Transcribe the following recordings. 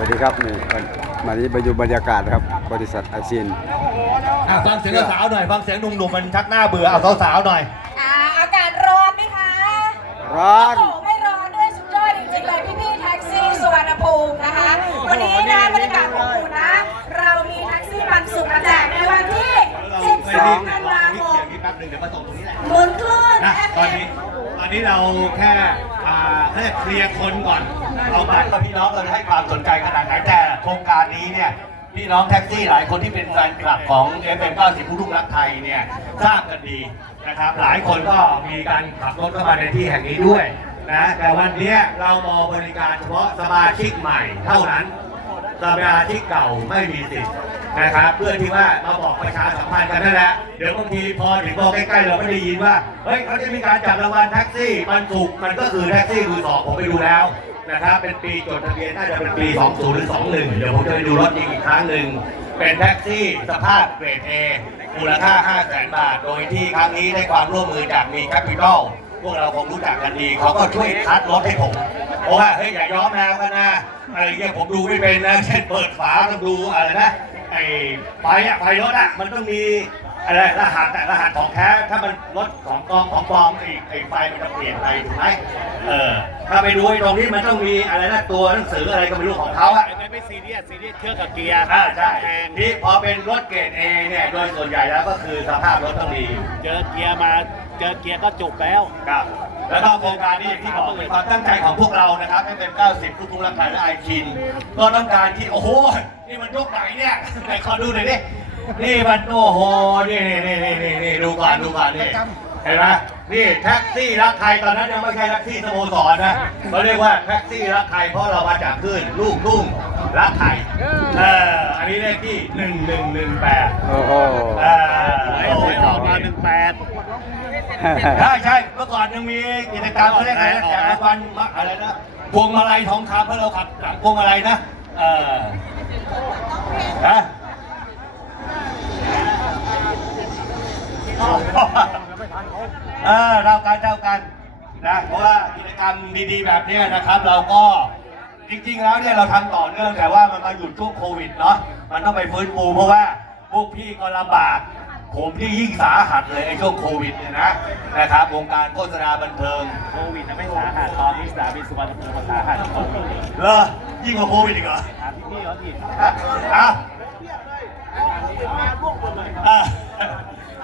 วัสดีครับนี่มาที่ไปดูบรรยากาศครับบริษัทอาเซียนอะฟังเสียงสาวๆหน่อยฟังเสียงหนุ่มๆมันชักหน้าเบื่อเอาสาวๆหน่อย อ่าอากาศร้อนไหมคะร้อนโอ้โหไม่ร้อนด้วยสุดยอดจริงๆเลยพี่ๆแท็กซี่สุวรรณภูมินะคะ วันนี้นะบรรยากาศอบอุ่นนะ เรามีแท็กซี่ปันสุขมาแจกในวันที่ 12 ธันวาคมเดี๋ยวแป๊บหนึงเดี๋ยวมาส่งตรงนี้แหละหมุนคลื่นนะ FM ตอนนี้ตอนนี้เราแค่ อ่าแค่เคลียร์คนก่อน เอาบัตรกับพี่น้องเราจะให้ความสนใจขนาดไหนแต่โครงการนี้เนี่ยพี่น้องแท็กซี่หลายคนที่เป็นแฟนคลับของ FM 90ผู้ลูกรักไทยเนี่ยทราบกันดีนะครับ หลายคนก็มีการขับรถเข้ามาในที่แห่งนี้ด้วยนะแต่วันนี้เรามอบริการเฉพาะสมาชิกใหม่เท่านั้น สมาชิกเก่าไม่มีสิทธิ์นะครับ เพื่อที่ว่ามาบอกประชาสัมพันธ์กันนั่นแหละเดี๋ยวบางทีพอถึงพอใกล้ๆเราไม่ได้ยินว่าเฮ้ยเขาจะมีการจับรางวัลแท็กซี่มันถูกมันก็คือแท็กซี่มือสองผมไปดูแล้วนะครับเป็นปีจดทะเบียนน่าจะเป็นปี 20 หรือ 21 เดี๋ยวผมจะไปดูรถจริงอีกครั้งหนึ่งเป็นแท็กซี่สภาพเกรด A มูลค่า 5 0 0 0 0 0 บาท โดยที่ครั้งนี้ได้ความร่วมมือจากมีแคปิตอล พวกเราคงรู้จักกันดีเขาก็ช่วยคัดรถให้ผมเพราะว่าเฮ้ยอย่ายอมแนวกันนะอะไรเงี้ยผมดูไม่เป็นนะเช่นเปิดฝาต้องดูอะไรนะไอ้ไฟอะไฟรถอะมันต้องมีอะไรรหัสอะรหัสของแท้ถ้ามันรถของกองของปลอมไอ้ไอ้ไฟมันจะเปลี่ยนไปถูกไหมเออถ้าไปดูไอ้ตรงนี้มันต้องมีอะไรนะตัวหนังสืออะไรก็ไม่รู้ของเขาอะ ไม่ไม่ซีเรียสซีเรียสเครื่องกับเกียร์อ่าใช่แพงนี่พอเป็นรถเกรด A เนี่ยโดยส่วนใหญ่แล้วก็คือสภาพรถต้องดี เจอเกียร์มา เจอเกียร์ก็จบแล้ว ครับ แล้วก็โครงการนี้อย่างที่บอกเป็นความตั้งใจของพวกเรานะครับให้เป็น 90 ทุกทุกรักไทยและไอคิน ก็ต้องการที่ โอ้โห นี่มันยกไหนเนี่ยไหนขอดูหน่อยดิ นี่มันโอ้โห นี่นี่นี่นี่นี่นี่ดูก่อนดูก่อนนี่เห็นไหมนี่แท็กซี่รักไทยตอนนั้นยังไม่ใช่แท็กซี่สโมสรนะเขาเรียกว่าแท็กซี่รักไทยเพราะเรามาจากคลื่นลูกทุ่งรักไทยเอออันนี้เลขที่หนึ่งหนึ่งหนึ่งแปดโอ้โหอ่าไอ้โอ้หโหวยออกมาหนึ่งแปด ใช่ใช่เมื่อก่อนยังมีกิจกรรมเขาเรียกอะไรนะแจกรางวัลมะอะไรนะพวงมาลัยทองคำเพราะเราขับหลังพวงมาลัยนะเออนะเออเรากันเท่ากันนะเพราะว่ากิจกรรมดีๆแบบนี้นะครับ เราก็จริงๆแล้วเนี่ยเราทำต่อเนื่องแต่ว่ามันมาหยุดช่วงโควิดเนาะมันต้องไปฟื้นฟูเพราะว่าพวกพี่ก็ลำบาก ผมที่ยิ่งสาหัสเลยไอ้ช่วงโควิดเนี่ยนะนะครับวงการโฆษณาบันเทิงโควิดนะไม่สาหัสตอนนี้สนามบินสุวรรณภูมิสาหัสโควิดเลอยิ่งกว่าโควิดอีกเหรอถามพี่พี่เขาอีกอะอะ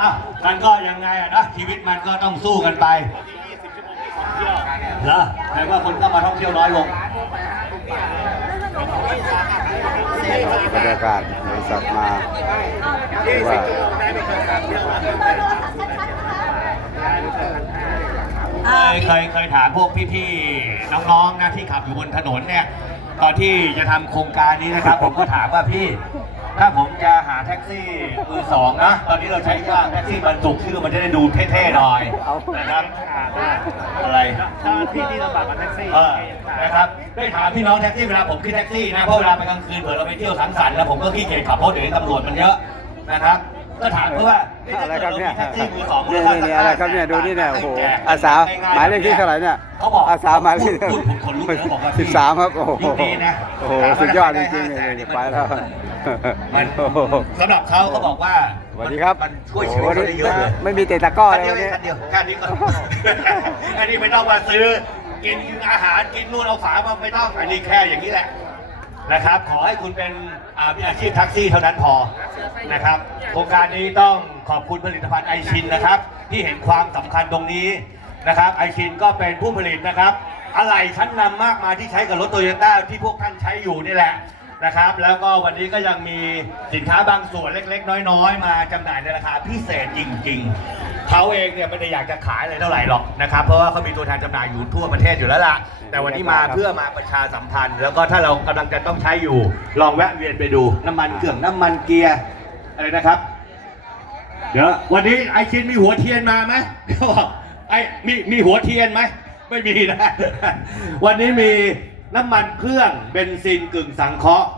อะมันก็ยังไงอะนะชีวิตมันก็ต้องสู้กันไปเที่ยวเหรอแต่ว่าคนเข้ามาท่องเที่ยวน้อยลง บรรยากาศบริษัทมาว่าเคยเคยเคยถามพวกพี่ๆน้องๆนะที่ขับอยู่บนถนนเนี่ย ตอนที่จะทำโครงการนี้นะครับ ผมก็ถามว่าพี่ ถ้าผมจะหาแท็กซี่มือสองนะ ตอนนี้เราใช้ย่างแท็กซี่บรรจุชื่อมันจะได้ดูเท่ๆหน่อยนะครับอะไรถ้าพี่ที่ลำบากกับแท็กซี่เออนะครับได้ถามพี่น้องแท็กซี่เวลาผมขึ้นแท็กซี่นะเพราะเวลาไปกลางคืนเผื่อเราไปเที่ยวสังสรรค์แล้วผมก็ขี้เกียจขับรถเดี๋ยวนี้ตำรวจมันเยอะนะครับก็ถามเพื่อว่าเฮ้ยอะไรครับเนี่ยถ้ากิดรามีแท็กซี่มือสองนี่นี่นี่อะไรครับเนี่ยดูนี่เนี่ยโอ้โหอาสาหมายเลขที่เท่าไหร่เนี่ยเขาบอกอาสาหมายเลขพูดผมขนลุกเลยเขาบอกว่าสิบสามครับโอ้โหยิ่งดีนะโอ้โหสุดยอดจริงๆเลยไปแล้ว มันโอ้โหสำหรับเขาเขาบอกว่าสวัสดีครับมันช่วยชีวิตเขาได้เยอะเลยไม่มีเตะตะกร้ออันเลยเดียววันนี้อันเดียวแค่นี้ก็อันนี้ไม่ต้องมาซื้อ กินอาหารกินนู่นเอาฝามาไม่ต้องอันนี้แค่อย่างนี้แหละนะครับ ขอให้คุณเป็นอ่ามีอาชีพแท็กซี่เท่านั้นพอนะครับ โครงการนี้ต้องขอบคุณผลิตภัณฑ์ไอชินนะครับ ที่เห็นความสำคัญตรงนี้นะครับไอชินก็เป็นผู้ผลิตนะครับ อะไหล่ชั้นนำมากมายที่ใช้กับรถโตโยต้าที่พวกท่านใช้อยู่นี่แหละ นะครับ แล้วก็วันนี้ก็ยังมีสินค้าบางส่วนเล็ก ๆ น้อย ๆ มาจำหน่ายในราคาพิเศษจริง ๆเขาเองเนี่ยไม่ได้อยากจะขายอะไรเท่าไหร่หรอกนะครับ เพราะว่าเขามีตัวแทนจำหน่ายอยู่ทั่วประเทศอยู่แล้วล่ะ แต่วันนี้มาเพื่อมาประชาสัมพันธ์ แล้วก็ถ้าเรากำลังจะต้องใช้อยู่ ลองแวะเวียนไปดูน้ำมันเครื่องน้ำมันเกียร์อะไรนะครับ เดี๋ยววันนี้ไอชินมีหัวเทียนมาไหมเขาบอกไอมีมีหัวเทียนไหมไม่มีนะ วันนี้มี น้ำมันเครื่องเบนซินกึ่งสังเคราะห์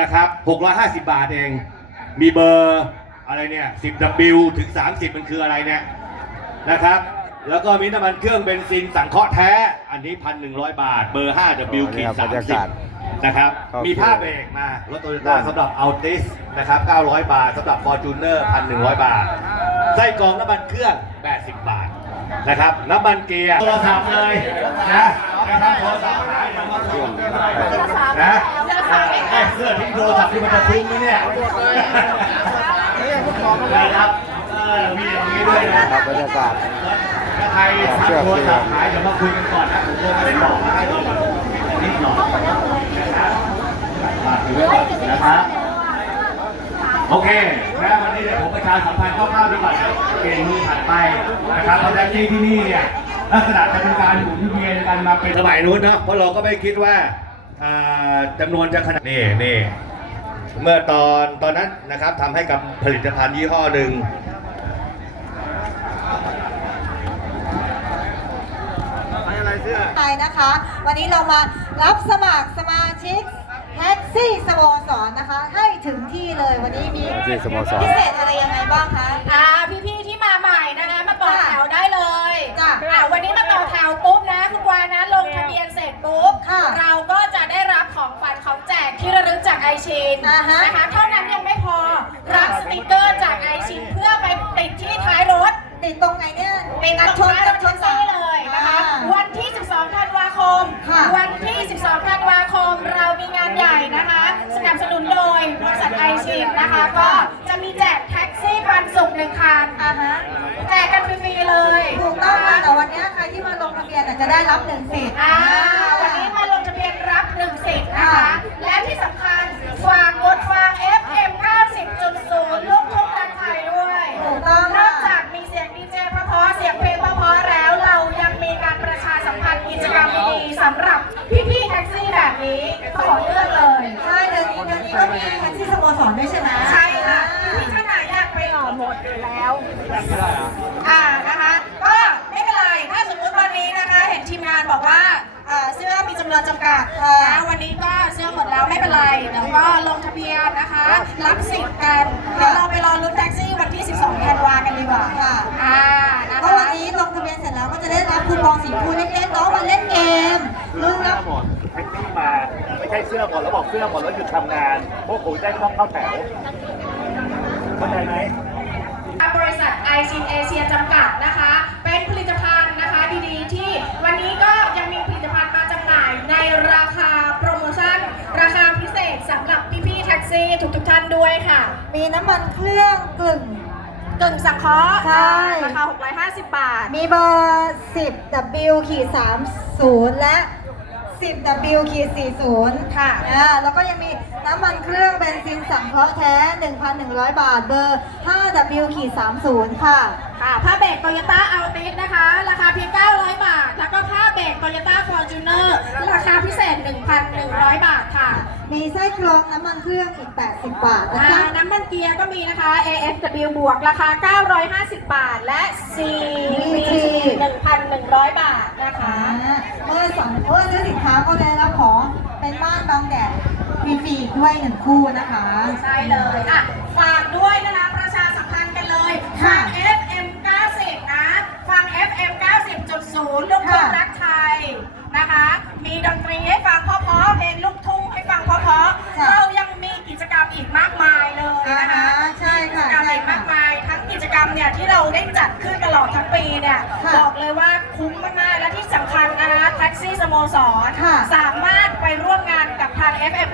นะครับ 650 บาทเอง มีเบอร์อะไรเนี่ย 10W ถึง 30 มันคืออะไรเนี่ยนะครับ แล้วก็มีน้ำมันเครื่องเบนซินสังเคราะห์แท้ อันนี้ 1,100 บาท เบอร์ 5W ขีดบรรยากาศ30นะครับครับ มีผ้าเบรกมา รถโตโยต้าสำหรับอัลติสนะครับ 900 บาทสำหรับ Fortuner 1,100 บาท ไส้กรองน้ำมันเครื่อง 80 บาทนะครับ น้ำมันเกียร์โทรศัพท์เลยนะนะครับโทรศัพท์หาย เดี๋ยวมาเครื่องนะไอ้เสื้อทิ้งโทรศัพท์ที่มันจะทิ้งไหมเนี่ยนะครับเออมีอย่างนี้ด้วยนะครับบรรยากาศถ้าใครทำโทรศัพท์หายเดี๋ยวมาคุยกันก่อนนะผมคงไม่ได้บอกให้เลยนิดหน่อยนะครับนะครับโอเคนะวันนี้เดี๋ยวผมประชาสัมพันธ์คร่าวๆดีกว่าเดี๋ยวเปลี่ยนมือถัดไปนะครับเพราะแท็กซี่ที่นี่เนี่ย ลักษณะจะเป็นการหมุนเวียนกันมาเป็นสมัยนู้นเนอะเพราะเราก็ไม่คิดว่าอ่าจำนวนจะขนาดนี่นี่เมื่อตอนตอนนั้นนะครับทำให้กับผลิตภัณฑ์ยี่ห้อหนึ่งไทยนะคะ วันนี้เรามารับสมัครสมาชิกแท็กซี่สโมสรนะคะ ให้ถึงที่เลยวันนี้มีแท็กซี่สโมสรพิเศษอะไรยังไงบ้างคะอ่าพี่ๆที่มาใหม่นะคะ มาต่อแถวได้เลย จ้ะอ่าวันนี้มาต่อแถวปุ๊บนะคุณวานะลงทะเบียนเสร็จปุ๊บค่ะเราก็จะได้รับของขวัญของแจกที่ระลึกจากไอชินอ่าฮะ นะคะเท่านั้นยังไม่พอรับสติกเกอร์จากไอชินเพื่อไปติดที่ท้ายรถ ติดตรงไหนเนี่ยเป็นกัตันดชชนนกักันนชชนนสาซี่เลยนะคะ อ่า วันที่ 12 ธันวาคม ค่ะ วันที่ 12 ธันวาคม เรามีงานใหญ่นะคะ สนับสนุนโดยบริษัทไอชินนะคะ ก็จะมีแจก แท็กซี่ปันสุขหนึ่งคันอ่าฮะแจกกันฟรีๆเลย ถูกต้องค่ะแต่วันนี้ใครที่มาลงทะเบียนน่ะจะได้รับหนึ่งสิทธิ์อ่า วากันดีกว่าค่ะอ่านะก็คะวันนี้ลงทะเบียนเสร็จแล้วก็จะได้รับคูปองสีฟูเล็กๆเนาะมาเล่นเกมลุ้นรับหมดแท็กซี่มาไม่ใช่เสื้อหมดแล้วบอกเสื้อหมดแล้วหยุดทำงาน พวกผมได้ต้องเข้าแถวเข้าใจไหม บริษัทไอซินเอเชียจำกัดนะคะ เป็นผลิตภัณฑ์นะคะดีๆ ที่วันนี้ก็ยังมีผลิตภัณฑ์มาจำหน่ายในราคาโปรโมชั่น ราคาพิเศษสำหรับพี่ๆแท็กซี่ทุกๆท่านด้วยค่ะ มีน้ำมันเครื่องกลึ่ง กึ่งสังเคราะห์ใช่ ราคา 650 บาท มีเบอร์ 10 W ขีด30 และ 10 W ขีด40 ค่ะ อ่าแล้วก็ยังมี น้ำมันเครื่องเบนซินสังเคราะห์แท้ 1,100 บาทเบอร์ 5 W ขีด30 ค่ะ ค่ะผ้าเบรกโตโยต้าอัลติสนะคะ ราคาเพียง 900 บาท แล้วก็ผ้าเบรกโตโยต้าฟอร์จูเนอร์ราคาพิเศษ 1,100 บาทค่ะ มีไส้กรองน้ำมันเครื่องอีก 80 บาทนะอ่าจ๊ะ น้ำมันเกียร์ก็มีนะคะ ASW บวกราคา 950 บาท และ CVT 1,100 บาทนะคะ อ่าเมื่อสั่งเมื่อซื้อสินค้าก็ได้รับของเป็นบ้านบางแดด ฟรีๆด้วยหนึ่งคู่นะคะ ใช่เลยอะฝากด้วยนะคะประชาสัมพันธ์กันเลยฟัง FM 90นะ ฟัง FM 90.0 ลูกทุ่งรักไทยนะคะ มีดนตรีให้ฟังเพราะๆเพลงลูกทุ่งให้ฟังเพราะๆเรายังมีกิจกรรมอีกมากมายเลยนะคะอ่าใช่ค่ะกิจกรรมใช่อีกค่ะมากมาย ทั้งกิจกรรมเนี่ยที่เราได้จัดขึ้นตลอดทั้งปีเนี่ยค่ะบอกเลยว่าคุ้มมากๆและที่สำคัญนะคะแท็กซี่สโมสรค่ะ สามารถไปร่วมงานกับทาง FM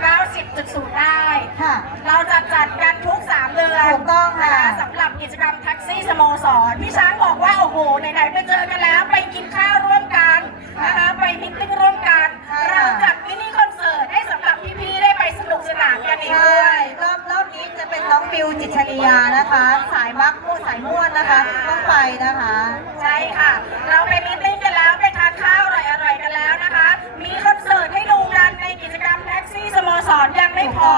90.0ได้ ค่ะ เราจะจัดกันทุก 3 เดือนถูกต้องค่ะ นสำหรับกิจกรรมแท็กซี่สโมสรพี่ช้างบอกว่า โอ้โห ไหนๆไปเจอกันแล้ว ไปกินข้าวร่วมกันนะคะไปมิตติ้งร่วมกัน เราจัดมินิคอนเสิร์ตให้สำหรับพี่ๆได้ไปสนุกสนานกันอีกใช่ด้วยรอบรอบนี้จะเป็นน้องฟิวจิตรชริยานะคะ สายมักมู่สายม่วนนะคะ ต้องไปนะคะ สโมสรยังไม่พอ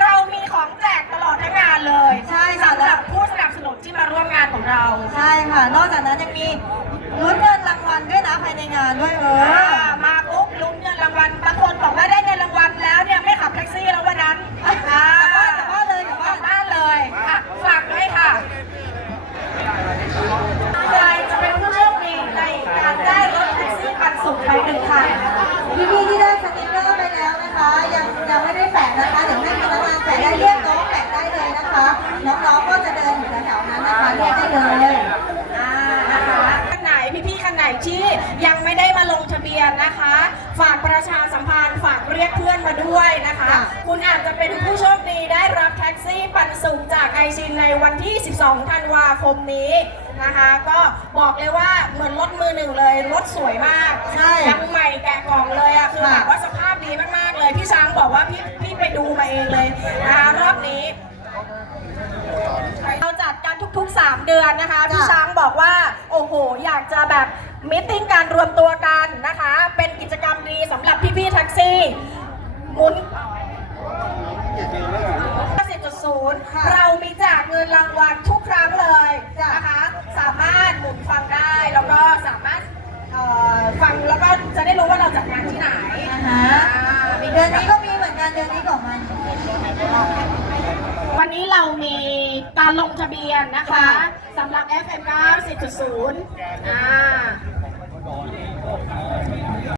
เรามีของแจกตลอดทั้งงานเลยใช่ค่ะ สำหรับผู้สนับสนุนที่มาร่วมงานของเรา ใช่ค่ะ นอกจากนั้นยังมีลุ้นเงินรางวัลด้วยนะภายในงานด้วยเอออ่ามาปุ๊บลุ้นเงินรางวัลบางคนบอกว่าได้เงินรางวัลแล้วเนี่ยไม่ขับแท็กซี่แล้ววันนั้นอ่าก ลับบ้านกลับบ้านเลยกลับ ก บ้า ลั น บบ้านเลยอะฝากด้วยค่ะใครจะเป็นผู้โชคดีในการได้รถแท็กซี่ปันสุขไปหนึ่งคัน พี่ๆที่ได้สติกเกอร์ไปแล้วนะคะ ยัง ที่ยังไม่ได้มาลงทะเบียนนะคะ ฝากประชาสัมพันธ์ฝากเรียกเพื่อนมาด้วยนะคะค่ะคุณอาจจะเป็นผู้โชคดีได้รับแท็กซี่ปันสุขจากไอชินในวันที่ 12 ธันวาคมนี้นะคะ ก็บอกเลยว่าเหมือนรถมือหนึ่งเลยรถสวยมากใช่ยังใหม่แกะกล่องเลยอะคือค่ะแบบว่าสภาพดีมากๆเลยพี่ช้างบอกว่าพี่พี่ไปดูมาเองเลยนะคะรอบนี้เราจัดกันทุกๆ 3 เดือนนะคะ พี่ช้างบอกว่า โอ้โห อยากจะแบบ มิทติ้งการรวมตัวกันนะคะ เป็นกิจกรรมดีสำหรับพี่ๆแท็กซี่หมุน10.0 เรามีแจกเงินรางวัลทุกครั้งเลยนะคะ สามารถหมุนฟังได้แล้วก็สามารถเอ่อฟังแล้วก็จะได้รู้ว่าเราจัดงานที่ไหนอ่าฮะอ่ามีเดือนนี้ก็มีเหมือนกันเดือนนี้ของมัน วันนี้เรามีการลงทะเบียนนะคะค่ะสำหรับ FM 90.0อ่า